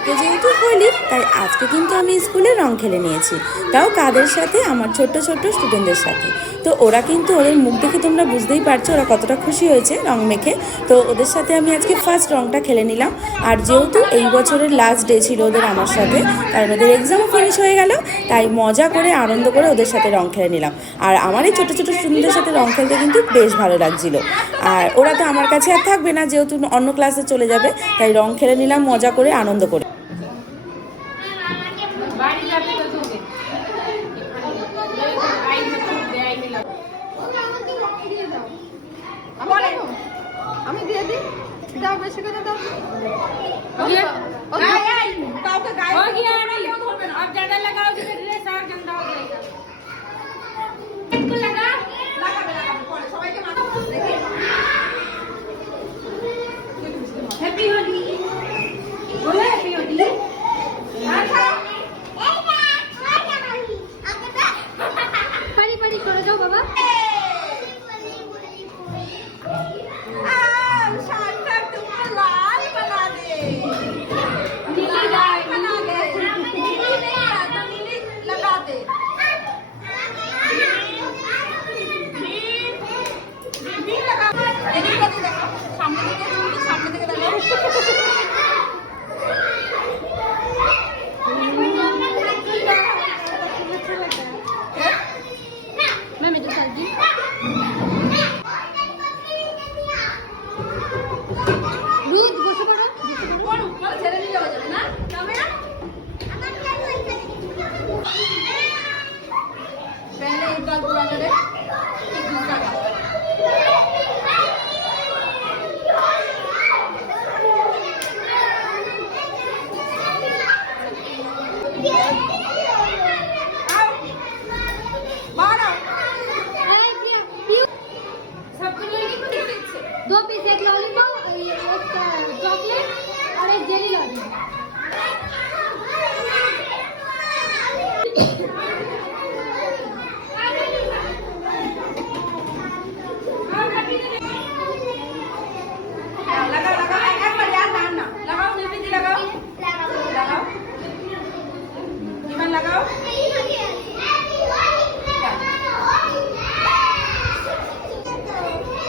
আজকে যেহেতু হোলি তাই আজকে কিন্তু আমি স্কুলে রং খেলে নিয়েছি, তাও কাদের সাথে, আমার ছোট্ট ছোট্ট স্টুডেন্টদের সাথে। তো ওরা কিন্তু, ওদের মুখ দেখে তোমরা বুঝতেই পারছো ওরা কতটা খুশি হয়েছে রং মেখে। তো ওদের সাথে আমি আজকে ফার্স্ট রংটা খেলে নিলাম। আর যেহেতু এই বছরের লাস্ট ডে ছিল ওদের আমার সাথে, কারণ ওদের এক্সামও ফিনিশ হয়ে গেল, তাই মজা করে আনন্দ করে ওদের সাথে রং খেলে নিলাম। আর আমার এই ছোটো ছোটো স্টুডেন্টদের সাথে রং খেলতে কিন্তু বেশ ভালো লাগছিল। আর ওরা তো আমার কাছে আর থাকবে না, যেহেতু অন্য ক্লাসে চলে যাবে, তাই রং খেলে নিলাম মজা করে আনন্দ করে। আমি দিয়ে দিই, দাও বেশি করে দাও। কাউকে গায়ে हो गया ना, क्यों धोबे ना, अब ज्यादा लगाओगे तो ड्रेस और गंदा हो जाएगा। इनको लगा पड़े सबाई के माथा देखिए। हैप्पी होली बोले, हैप्पी होली। अच्छा पानी पानी करो जाओ बाबा। पहले एक बार पूरा करें, फिर दूसरा बार। दो पीस, एक लॉलीपॉप, एक चॉकलेट और एक जेली लॉलीपॉप। लगाओ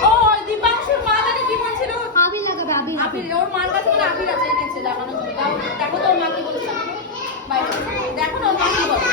ও দীপাংশুর মা তাকে কি বলছিল? আবির লাগাবে, আবির আবির ওর মার কাছে বলে আবির আছে এনেছে লাগানোর জন্য। দেখো তো মা কি বলছে, বাইরে দেখো না মা কি বলে।